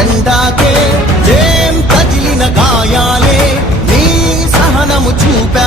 జెండాకే ఏం తగిలిన గాయాలే నీ సహనము చూపా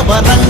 கவரங்க